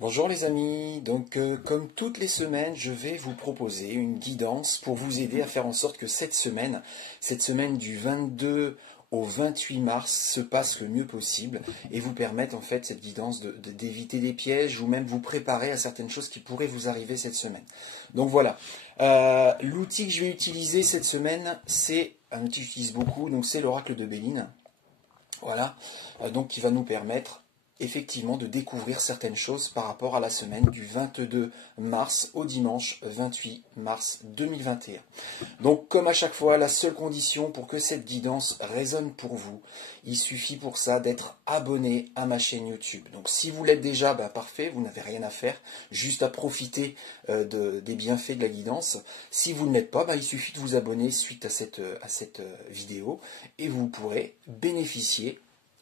Bonjour les amis, donc comme toutes les semaines, je vais vous proposer une guidance pour vous aider à faire en sorte que cette semaine du 22 au 28 mars se passe le mieux possible et vous permette en fait cette guidance d'éviter des pièges ou même vous préparer à certaines choses qui pourraient vous arriver cette semaine. Donc voilà, l'outil que je vais utiliser cette semaine, c'est un outil que j'utilise beaucoup, donc c'est l'oracle de Béline. Voilà, donc qui va nous permettre effectivement de découvrir certaines choses par rapport à la semaine du 22 mars au dimanche 28 mars 2021. Donc comme à chaque fois, la seule condition pour que cette guidance résonne pour vous, il suffit pour ça d'être abonné à ma chaîne YouTube. Donc si vous l'êtes déjà, parfait, vous n'avez rien à faire, juste à profiter des bienfaits de la guidance. Si vous ne l'êtes pas, il suffit de vous abonner suite à cette vidéo et vous pourrez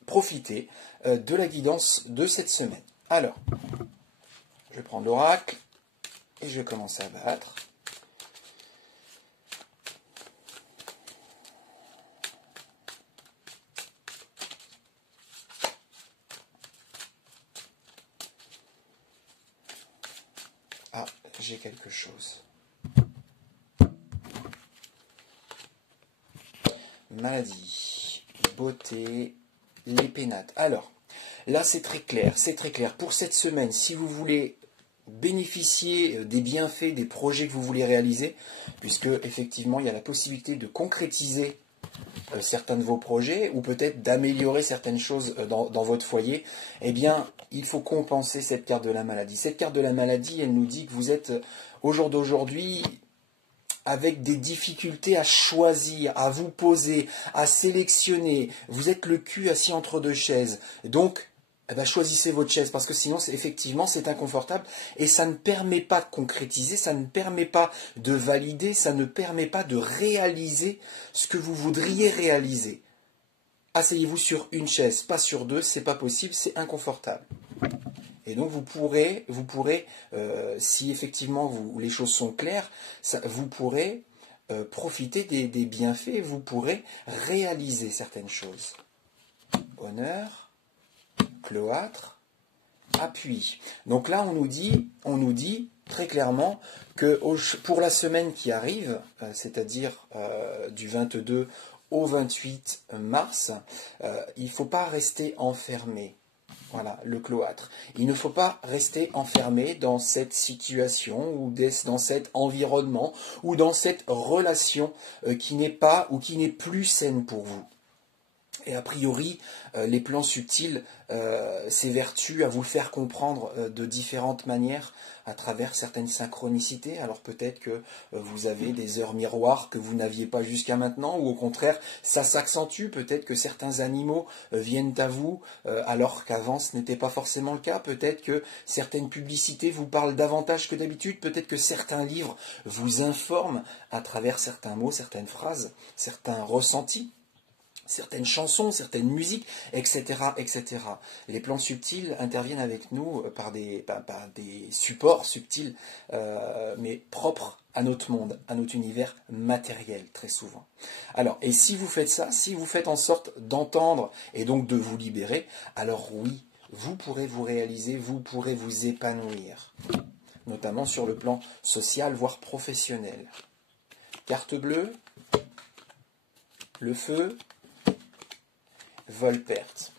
profiter de la guidance de cette semaine. Alors, je vais prendre l'oracle et je vais commencer à battre. Ah, j'ai quelque chose. Maladie, beauté, les pénates. Alors, là c'est très clair, c'est très clair. Pour cette semaine, si vous voulez bénéficier des bienfaits des projets que vous voulez réaliser, puisque effectivement il y a la possibilité de concrétiser certains de vos projets, ou peut-être d'améliorer certaines choses dans votre foyer, eh bien, il faut compenser cette carte de la maladie. Cette carte de la maladie, elle nous dit que vous êtes, au jour d'aujourd'hui, avec des difficultés à choisir, à vous poser, à sélectionner. Vous êtes le cul assis entre deux chaises. Donc, choisissez votre chaise, parce que sinon, effectivement, c'est inconfortable et ça ne permet pas de concrétiser, ça ne permet pas de valider, ça ne permet pas de réaliser ce que vous voudriez réaliser. Asseyez-vous sur une chaise, pas sur deux, c'est pas possible, c'est inconfortable. Et donc vous pourrez si effectivement les choses sont claires, vous pourrez profiter des bienfaits, vous pourrez réaliser certaines choses. Honneur, cloître, appui. Donc là, on nous dit très clairement que pour la semaine qui arrive, c'est-à-dire du 22 au 28 mars, il ne faut pas rester enfermé. Voilà, le cloître. Il ne faut pas rester enfermé dans cette situation ou dans cet environnement ou dans cette relation qui n'est pas ou qui n'est plus saine pour vous. Et a priori, les plans subtils s'évertuent à vous le faire comprendre de différentes manières à travers certaines synchronicités. Alors peut-être que vous avez des heures miroirs que vous n'aviez pas jusqu'à maintenant, ou au contraire, ça s'accentue. Peut-être que certains animaux viennent à vous alors qu'avant ce n'était pas forcément le cas. Peut-être que certaines publicités vous parlent davantage que d'habitude. Peut-être que certains livres vous informent à travers certains mots, certaines phrases, certains ressentis. Certaines chansons, certaines musiques, etc., etc. Les plans subtils interviennent avec nous par des supports subtils, mais propres à notre monde, à notre univers matériel, très souvent. Alors, et si vous faites ça, si vous faites en sorte d'entendre et donc de vous libérer, alors oui, vous pourrez vous réaliser, vous pourrez vous épanouir, notamment sur le plan social, voire professionnel. Carte bleue, le feu, vol-perte.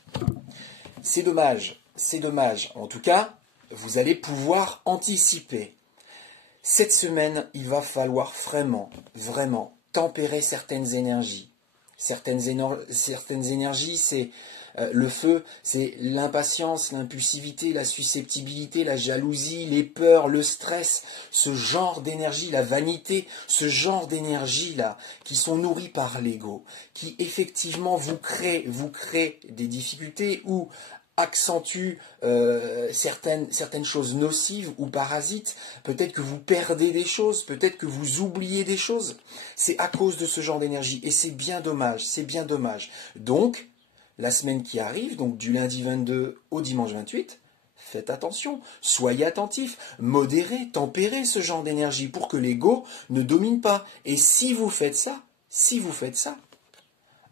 C'est dommage, c'est dommage. En tout cas, vous allez pouvoir anticiper. Cette semaine, il va falloir vraiment tempérer certaines énergies. Certaines énergies, c'est le feu, c'est l'impatience, l'impulsivité, la susceptibilité, la jalousie, les peurs, le stress, ce genre d'énergie, la vanité, ce genre d'énergie-là, qui sont nourries par l'ego, qui effectivement vous créent des difficultés ou accentue certaines choses nocives ou parasites, peut-être que vous perdez des choses, peut-être que vous oubliez des choses. C'est à cause de ce genre d'énergie et c'est bien dommage, c'est bien dommage. Donc, la semaine qui arrive, donc du lundi 22 au dimanche 28, faites attention, soyez attentifs, modérez, tempérez ce genre d'énergie pour que l'ego ne domine pas. Et si vous faites ça,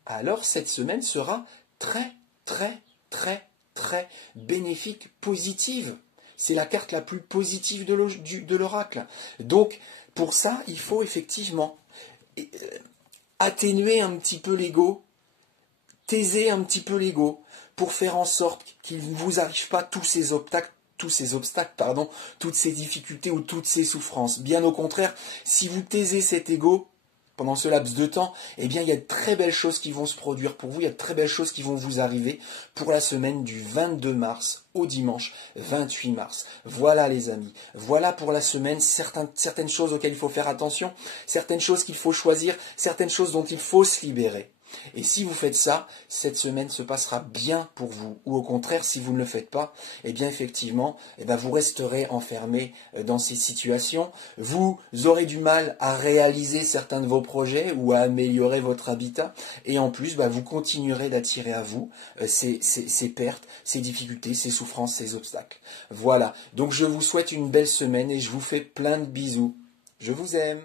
alors cette semaine sera très bénéfique, positive. C'est la carte la plus positive de l'oracle. Donc, pour ça, il faut effectivement atténuer un petit peu l'ego, taiser un petit peu l'ego, pour faire en sorte qu'il ne vous arrive pas tous ces obstacles, toutes ces difficultés ou toutes ces souffrances. Bien au contraire, si vous taisez cet ego, pendant ce laps de temps, eh bien, il y a de très belles choses qui vont se produire pour vous, il y a de très belles choses qui vont vous arriver pour la semaine du 22 mars au dimanche 28 mars. Voilà les amis, voilà pour la semaine certaines choses auxquelles il faut faire attention, certaines choses qu'il faut choisir, certaines choses dont il faut se libérer. Et si vous faites ça, cette semaine se passera bien pour vous. Ou au contraire, si vous ne le faites pas, eh bien effectivement, vous resterez enfermé dans ces situations. Vous aurez du mal à réaliser certains de vos projets ou à améliorer votre habitat. Et en plus, vous continuerez d'attirer à vous ces pertes, ces difficultés, ces souffrances, ces obstacles. Voilà. Donc je vous souhaite une belle semaine et je vous fais plein de bisous. Je vous aime.